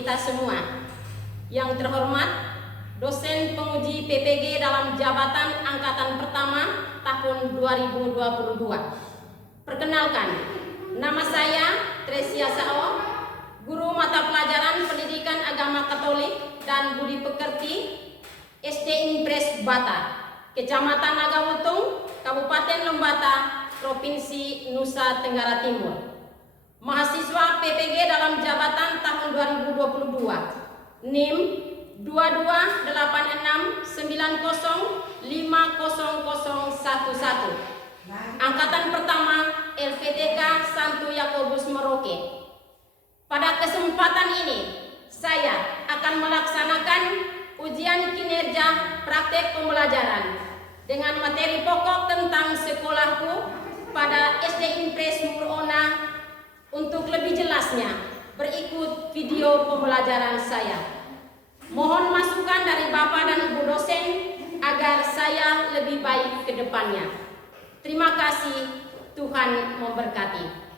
kita semua. Yang terhormat dosen penguji PPG dalam jabatan angkatan pertama tahun 2022. Perkenalkan, nama saya Tresia Sao, guru mata pelajaran Pendidikan Agama Katolik dan Budi Pekerti SD Impres Bata, Kecamatan Nagawutung, Kabupaten Lembata, Provinsi Nusa Tenggara Timur. Mahasiswa PPG dalam jabatan tahun 2022, NIM 2286905011, angkatan pertama LPTK Santo Yakobus Merauke. Pada kesempatan ini, saya akan melaksanakan ujian kinerja praktek pembelajaran dengan materi pokok tentang sekolahku pada SD Impres Murona. Untuk lebih jelasnya, berikut video pembelajaran saya. Mohon masukan dari Bapak dan Ibu dosen agar saya lebih baik ke depannya. Terima kasih, Tuhan memberkati.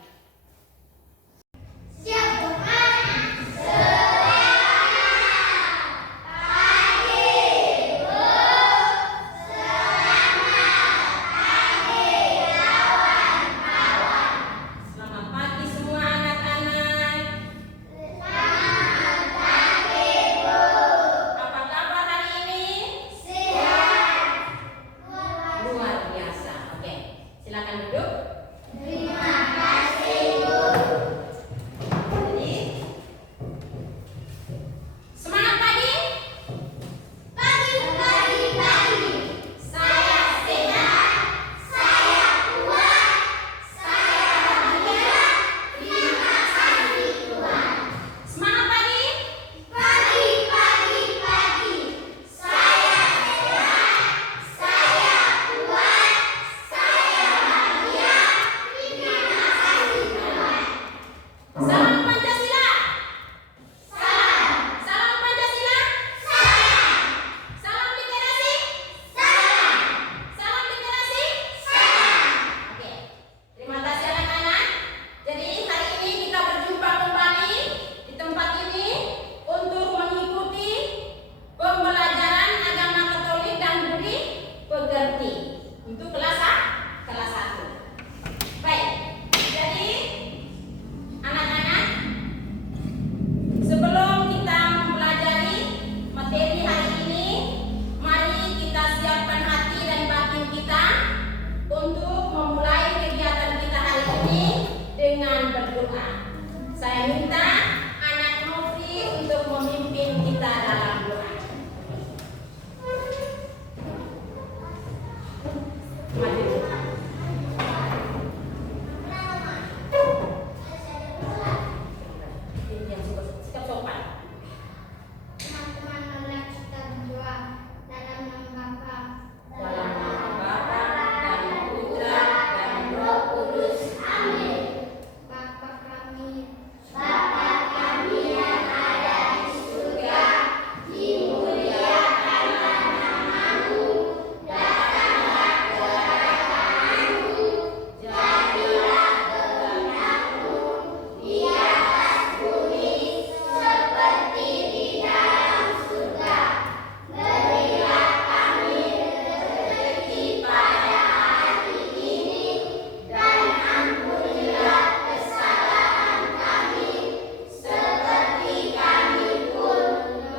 Saya minta anak Nofri untuk memimpin kita dalam doa. Maju. Sikap sopan. Teman-teman, marilah kita berdoa dalam nama Bapa, Dalam nama Bapa dan Putra dan Roh Kudus. Amin. Bapa kami yang ada di surga, dimuliakanlah namamu, datanglah kerajaanmu, jadilah kehendakmu di atas bumi seperti di dalam surga. Berilah kami rezeki pada hari ini, dan ampunilah kesalahan kami, seperti kami pun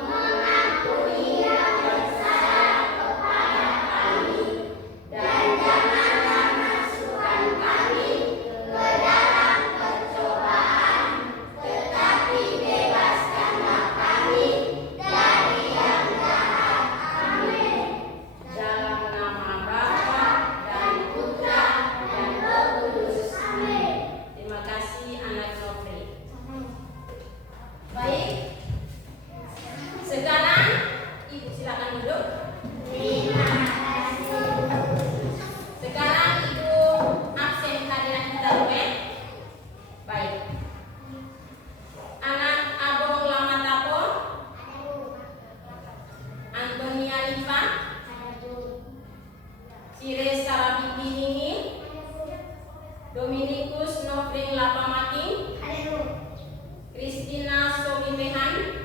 mengampuni yang bersalah kepada kami. Dan janganlah masukkan kami ke dalam pencobaan, tetapi bebaskanlah kami dari yang jahat. Amin. Dalam nama Bapa dan Putra dan Roh Kudus. Amin. Terima kasih anak Nofri. Baik, sekarang Ibu silakan duduk. terima kasih. Sekarang Ibu absen hadiran kita dulu. Baik. Anak Abong Lamatapo, Antonia Liva, Sire Sarabiti Ningi, Dominikus Nofring Lapamaki, Kristina Sobimehan,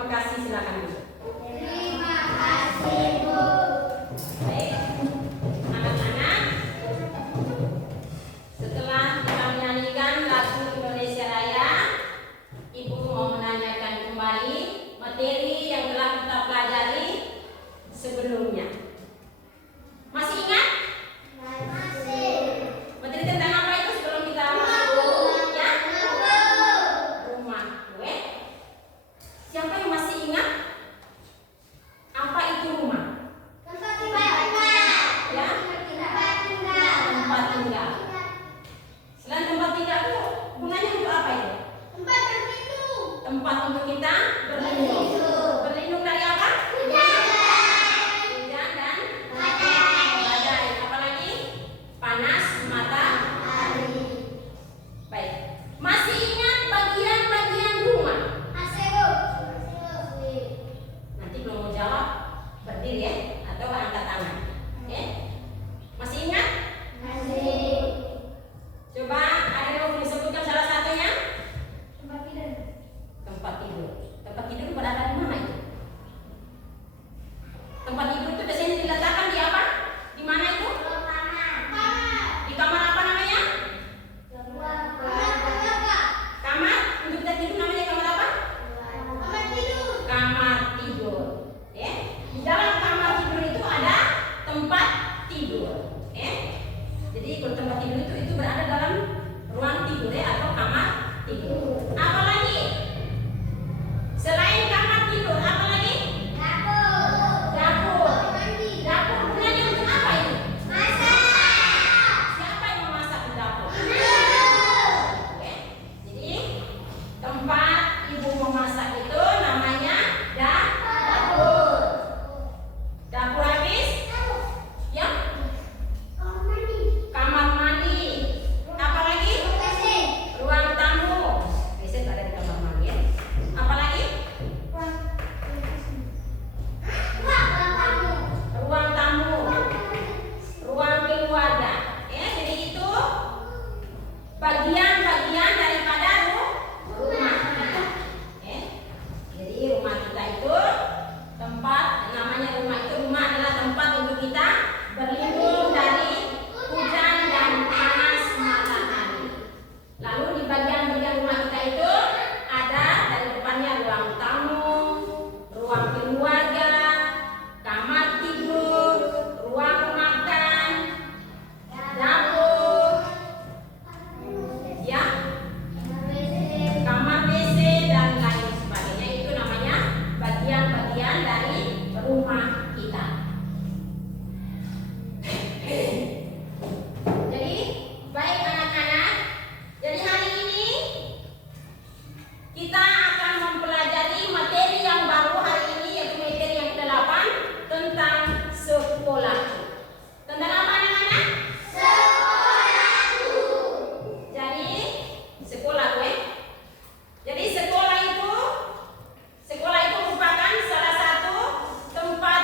Terima kasih, silakan Bu. Terima kasih, Bu. Baik, anak-anak, setelah kita menyanyikan lagu Indonesia Raya, Ibu mau menanyakan kembali materi yang telah kita pelajari sebelumnya. Masih ingat? Masih. Materi tentang apa itu sebelum kita masuk? Ya? Rumah kue. Siapa yang masih ingat? Apa itu rumah? Tempat tinggal. Ya? Tempat tinggal. Tempat tinggal. Selain tempat tinggal itu gunanya untuk apa itu? Tempat berlindung. Tempat untuk kita berlindung. Berlindung dari apa? Hujan. Hujan dan Badai. badai. Apalagi? Panas matahari. Baik. Masih ingat bagian-bagian rumah? Masih, Bu. Nanti belum mau jawab, berdiri ya atau angkat tangan. Oke? Masih ingat? Masih. Coba ada yang mau disebutkan salah satunya? Tempat tidur. Tempat tidur. Tempat tidur berada di mana itu? Tempat tidur itu biasanya diletakkan di apa? Di mana itu? Di kamar apa namanya? Kamar. Untuk kita tidur namanya kamar apa? Kamar tidur. Ya. Di dalam kamar tidur itu ada tempat tidur. Ya. Jadi kalau tempat tidur itu berada dalam ruang tidur ya atau kamar tidur. Apa lagi? Selain kamar tidur, apa lagi? Dapur. Dapur gunanya untuk apa itu? Siapa yang memasak di dapur? Oke. Jadi tempat ibu memasak itu namanya dapur. Dapur habis? Ya. Kamar mandi. Apa lagi? Ruang tamu. Biasanya ada di kamar mandi ya. Apa lagi? Ruang tamu. Ruang keluarga. Ya, jadi itu bagian-bagian daripada rumah kita. Ya. Jadi rumah kita itu tempat, namanya rumah itu, rumah adalah tempat untuk kita berlindung dari hujan dan panas matahari. Lalu di bagian-bagian rumah kita itu ada dari depannya ruang tamu, ruang keluarga, kamar tidur, ruang makan, dapur, ya, kamar WC dan lain sebagainya. Itu namanya bagian-bagian dari rumah kita. Jadi, baik anak-anak, jadi hari ini kita akan mempelajari materi yang baru hari ini, yaitu materi yang ke-8 tentang sekolah. Tentang apa anak-anak? Jadi sekolah gue. Jadi sekolah itu merupakan salah satu tempat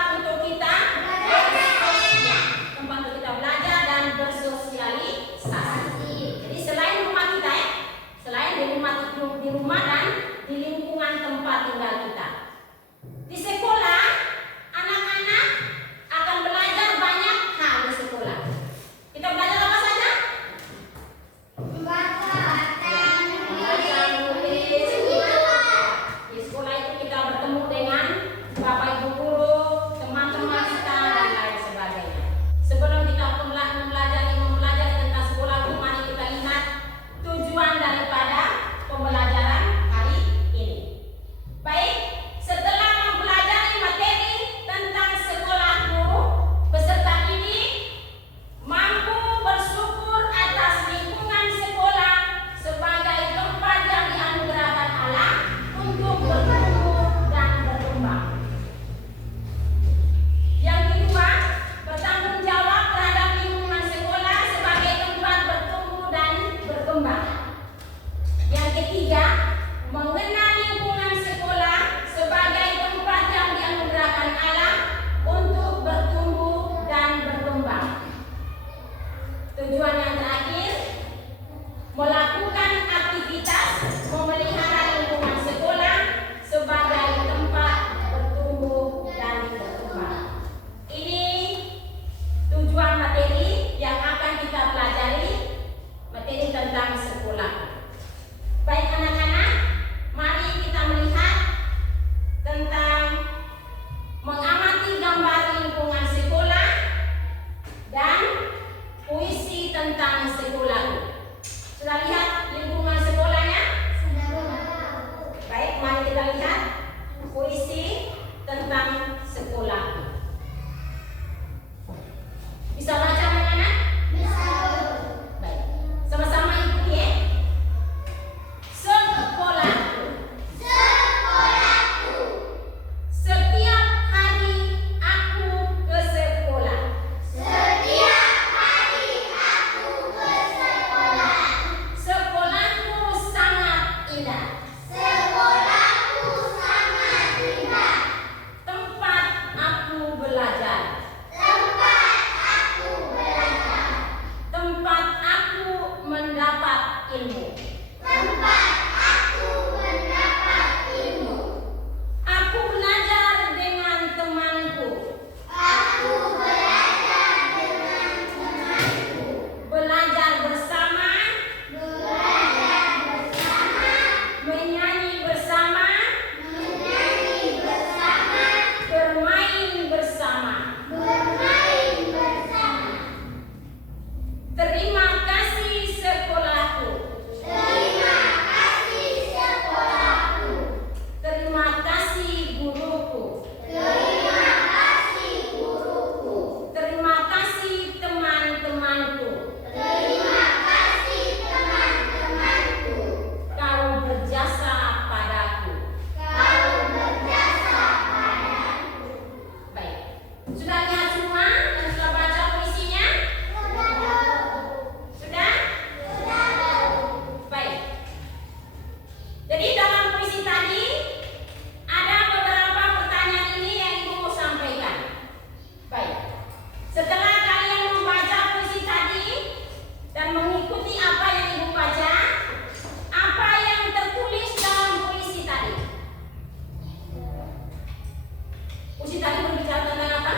Puisi tadi berbicara tentang apa?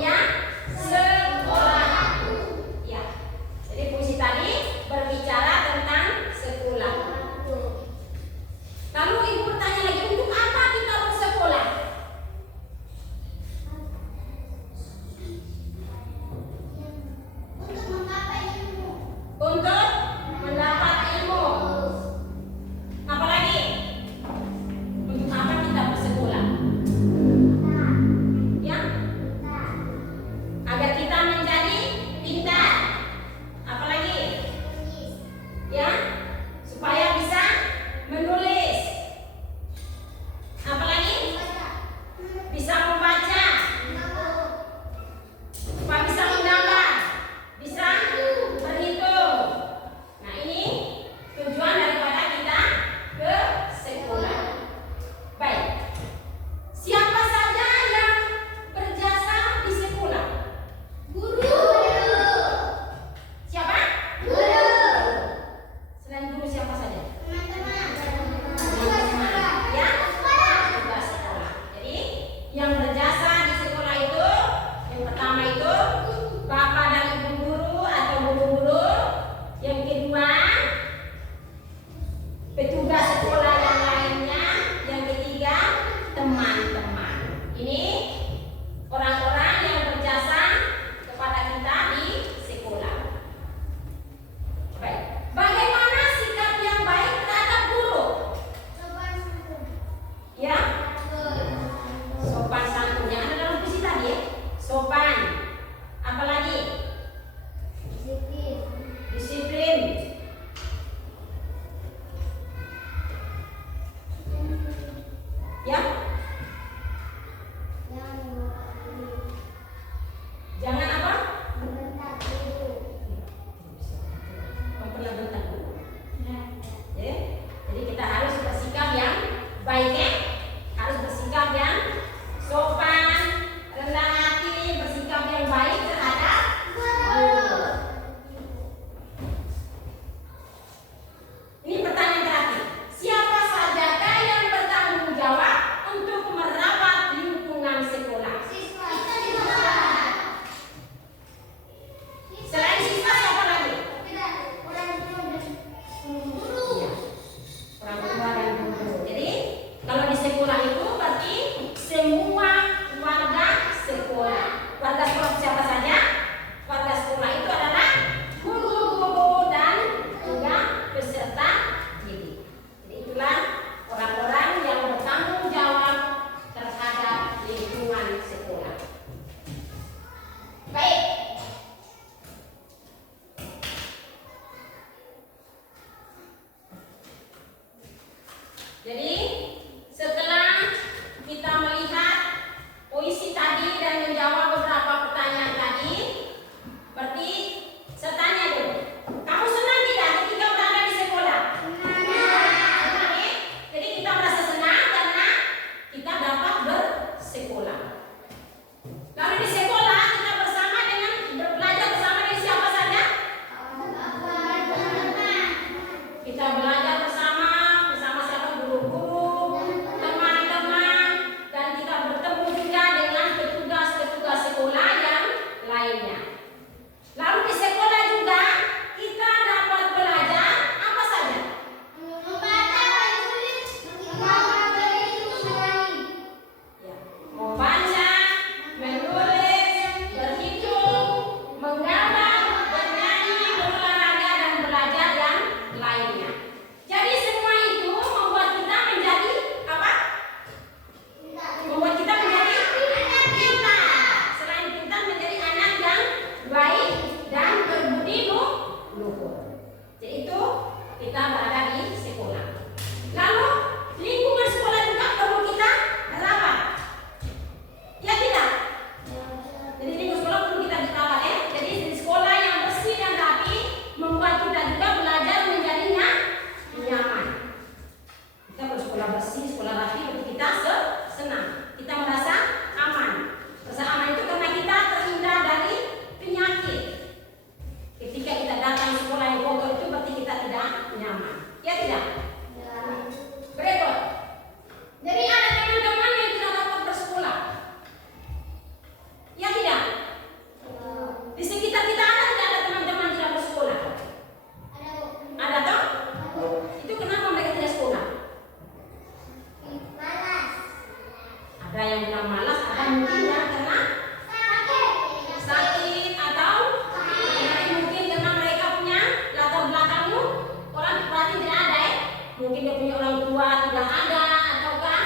Ya, sekolah. Ya. Jadi puisi tadi berbicara tentang sekolah. Lalu ibu bertanya lagi, untuk apa kita bersekolah? Untuk mendapat ilmu. Apalagi? Untuk apa kita bersekolah? Ya, agar kita menjadi pintar. Apalagi? Ya, supaya bisa menulis. Apalagi? Bisa membaca. Supaya bisa menggambar. Bisa berhitung. Nah, ini tujuan daripada kita ke sekolah. Baik. Siapa saja yang berjasa di sekolah? Guru. Siapa? Selain guru siapa saja? Ya, tugas sekolah. Jadi, yang berjasa di sekolah itu yang pertama itu bapak dan ibu guru atau guru-guru. Yang kedua, petugas sekolah yang lainnya. Yang ketiga, teman-teman. Ini orang-orang yang berjasa kepada kita di sekolah. Baik. Bagaimana sikap yang baik terhadap guru? Ya, sopan santun. Yang ada dalam puisi tadi ya. Sopan. Apalagi? Disiplin. Ya, jangan apa? Memperlakukan guru. Ya. Jadi kita harus bersikap yang baik ya. Harus bersikap yang sopan, rendah hati, bersikap yang baik terhadap guru. Ini pertanyaan terakhir. Siapa sajakah yang bertanggung jawab untuk merawat lingkungan sekolah? Selain siswa siapa lagi? Orang tua dan guru. Jadi kalau di sekolah itu berarti semua warga sekolah. Warga sekolah siapa saja? Warga sekolah itu adalah guru-guru dan juga peserta didik. Jadi itulah orang-orang yang bertanggung jawab terhadap lingkungan sekolah. Baik. Jadi setelah kita melihat puisi tadi dan menjawab beberapa pertanyaan tadi, berarti saya tanya dulu, kamu senang tidak ketika berada di sekolah? Senang ya? Jadi kita merasa senang karena kita dapat bersekolah. Lalu di sekolah kita bersama dengan belajar bersama dengan siapa saja? Kita belajar bersama siapa? Guru-guru, teman-teman, dan kita bertemu juga dengan petugas-petugas sekolah yang lainnya. Lalu di sekolah juga kita dapat belajar apa saja? Ya, membaca, menulis, berhitung, menggambar, bernyanyi, berolahraga, dan belajar yang lainnya. Jadi semua itu membuat kita menjadi apa? Membuat kita menjadi anak pintar. Selain pintar, menjadi anak yang baik dan berbudi luhur. Jadi itu kita berada di sekolah. Lalu lingkungan sekolah juga perlu kita rawat. Ya tidak? Jadi lingkungan sekolah perlu kita rawat ya. Jadi di sekolah yang bersih dan rapi membuat kita juga belajar menjadinya nyaman. Kita bersekolah bersih, sekolah rapi, untuk kita senang. Kita merasa aman. Merasa aman itu karena kita terhindar dari penyakit. Ketika kita datang ke sekolah yang kotor itu berarti kita tidak nyaman. Ya tidak? Berikut. Jadi ada teman-teman yang tidak Ada yang bilang malas, ada mungkin yang karena sakit atau mungkin karena mereka punya latar belakangnya orang berarti tidak ada ya. Mungkin dia punya orang tua tidak ada, ataukah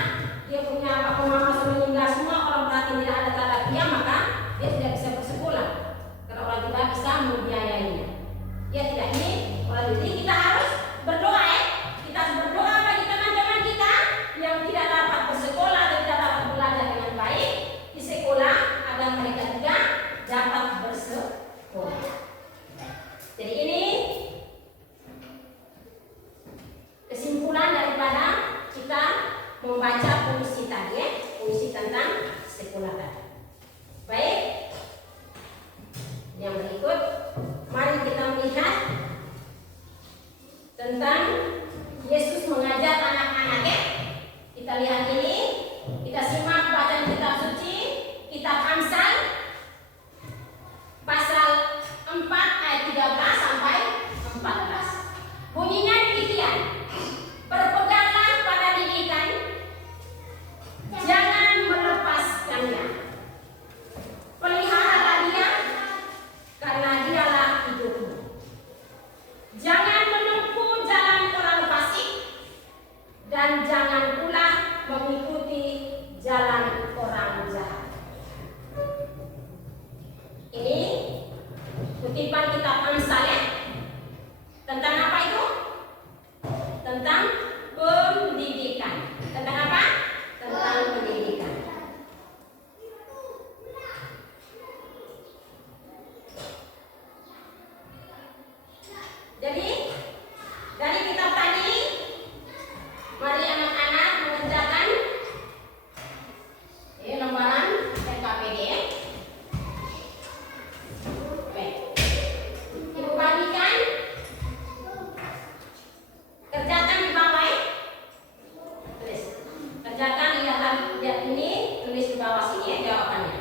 dia punya papa mama sudah meninggal semua, orang berarti tidak ada tanda dia, maka dia tidak bisa bersekolah karena orang tidak bisa membiayainya. Ya tidak, ini orang jadi kita harus berdoa ya. Kita harus berdoa bagi teman-teman kita yang tidak dapat bersekolah dan tidak dapat belajar dengan baik di sekolah agar mereka juga dapat bersekolah. Jadi ini kesimpulan daripada kita membaca puisi tadi ya, puisi tentang sekolah tadi. Baik, yang berikut mari kita melihat tentang Yesus mengajar anak-anaknya. Kita lihat ini, kita simak bacaan kitab suci, kitab Amsal pasal 4 ayat 13 sampai 14. Bunyinya demikian: berpeganglah pada didikan, jangan melepaskannya. Peliharalah dia, karena dialah hidupmu. Jangan menempuh jalan orang fasik, dan jangan pula mengikuti jalan orang jahat. Ini kutipan kitab Amsal ya. Tentang apa itu? Tentang pendidikan. Tentang apa? Tentang pendidikan. Jadi dari kitab tadi, mari anak-anak mengerjakan lembaran PKPD. Baik. Ibu bagikan, kerjakan di bawah ya. Tulis. Kerjakan, lihat ini, tulis di bawah sini ya jawabannya.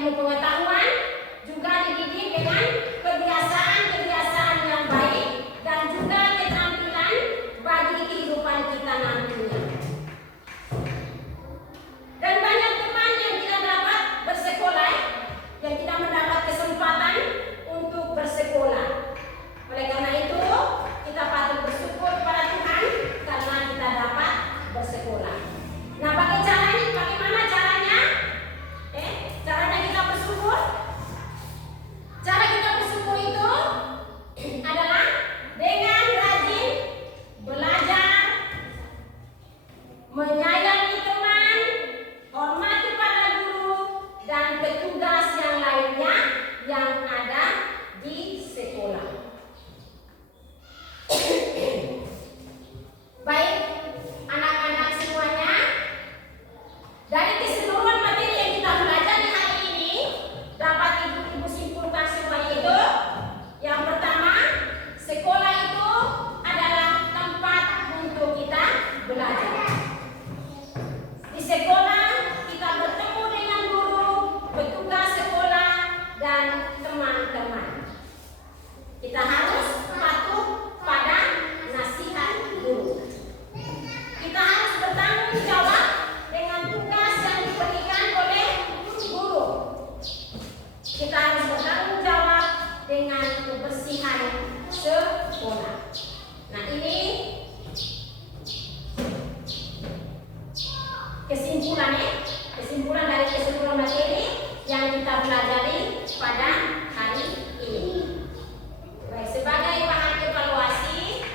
ilmu pengetahuan, juga dididik dengan kebiasaan-kebiasaan yang baik dan juga keterampilan bagi kehidupan kita nantinya. Dan banyak teman yang tidak dapat bersekolah, yang tidak mendapat kesempatan untuk bersekolah. Oleh karena itu, kita patut bersyukur kepada Tuhan karena kita dapat bersekolah. Nah, bagaimana caranya? Caranya kita bersyukur. Cara kita bersyukur itu adalah dengan rajin belajar, menyayangi teman, hormati pada guru dan petugas yang lainnya yang ada di sekolah. Baik, anak-anak semuanya, dari keseluruhan materi yang kita pelajari hari ini, dapat ibu-ibu simpulkan semuanya itu. Yang pertama, sekolah itu adalah tempat untuk kita belajar. Di sekolah kita bertemu dengan guru, petugas sekolah, dan teman-teman. Kita harus patuh pada nasihat guru. Kita harus bertanggung jawab dengan tugas yang diberikan oleh guru. Kita harus bertanggung jawab dengan kebersihan sekolah. Nah, ini kesimpulan dari keseluruhan materi yang kita pelajari pada hari ini. Baik, sebagai bahan evaluasi,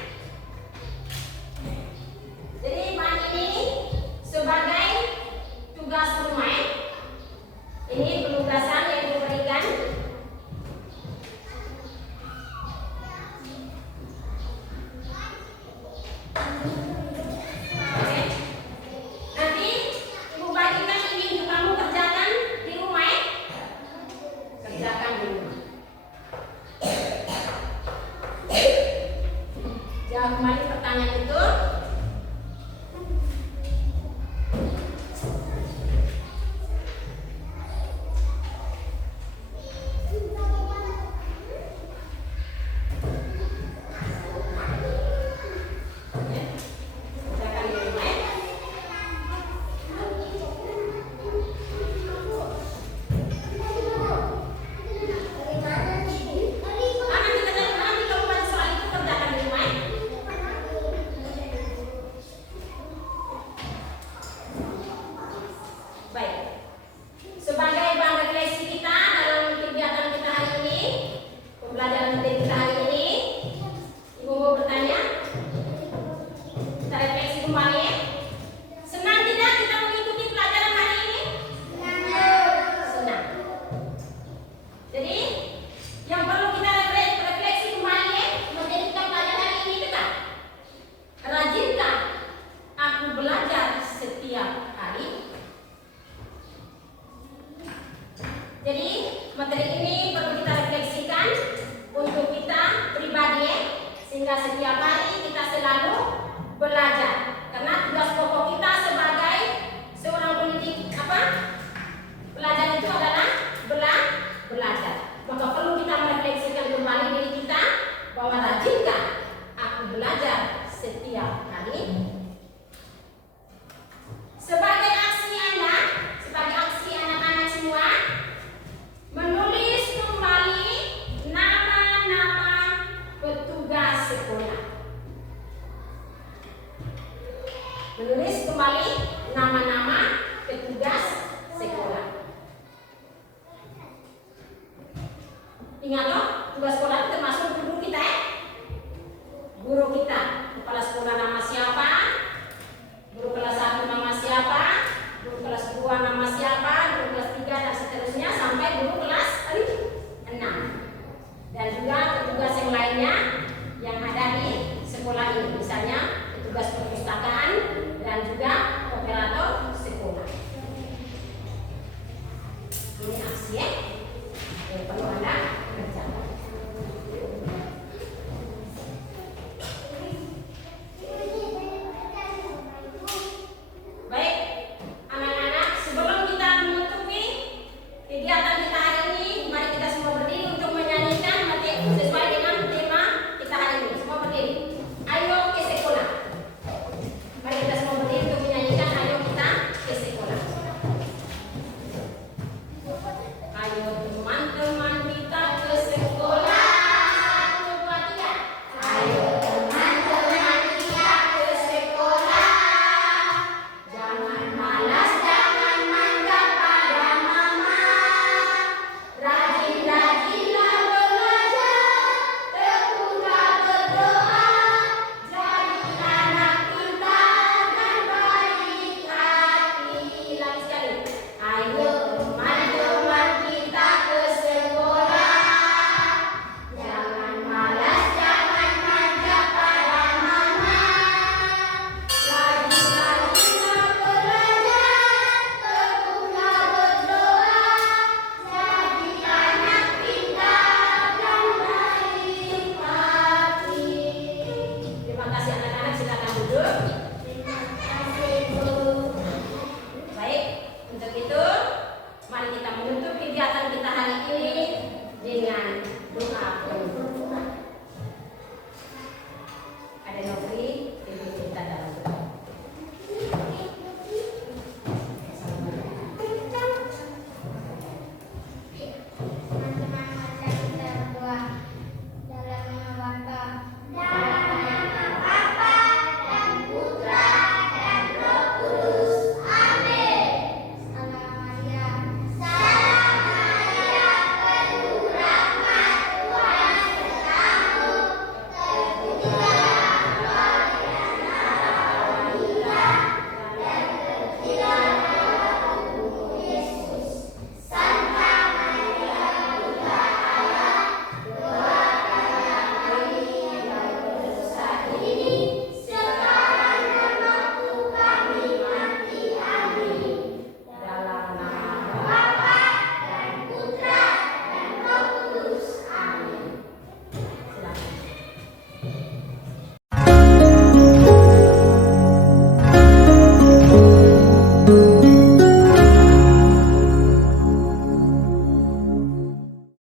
jadi bahan ini sebagai tugas rumah. Ini penugasan yang diberikan. Oke. Nanti ibu bagikan ini untuk kamu kerjakan di rumah. Kerjakan di rumah. Jawab kembali pertanyaan itu. Sehingga setiap hari kita selalu belajar. Karena tugas pokok kita sebagai seorang pendidik belajar itu adalah belajar. Maka perlu kita merefleksikan kembali diri kita bahwa rajinkah aku belajar setiap hari? Sebagai aksi Anda, sebagai aksi anak-anak semua, menulis kembali nama-nama petugas sekolah. Menulis kembali nama-nama petugas sekolah. Ingat loh, tugas sekolah itu termasuk guru kita ya. Guru kita, kepala sekolah nama siapa, guru kelas 1 nama siapa, guru kelas 2 nama siapa, guru kelas 3 dan seterusnya sampai guru kelas 6. Dan juga petugas yang lainnya yang ada di sekolah ini, misalnya petugas perpustakaan dan juga operator sekolah. Ini aksi ya, yang perlu